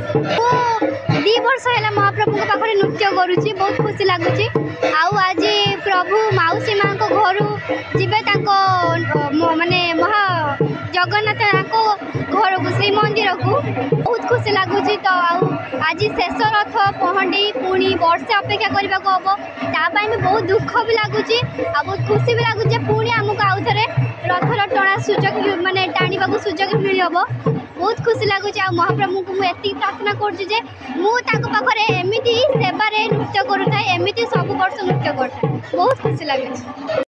दी वर्ष है महाप्रभु पाखे नृत्य करुच्ची बहुत खुशी लगुच। आज प्रभु मौसी माँ घर जीवे माने महा जगन्नाथ घर को श्रीमंदिर को बहुत खुशी लगुच। तो आज शेष रथ पहंडी पुणी वर्षे अपेक्षा करने को हम तापाई भी बहुत दुख भी लगुच बहुत खुशी भी लगुच पुणी आमको आउ थे रथर टणा सुजोग माने टाणा सुजोग मिल बहुत खुशी लगुच। महाप्रभु को मुझे प्रार्थना करुचे मुझे एमती सेवार नृत्य करूँ एमती सब वर्ष नृत्य करता बहुत खुशी लगुच।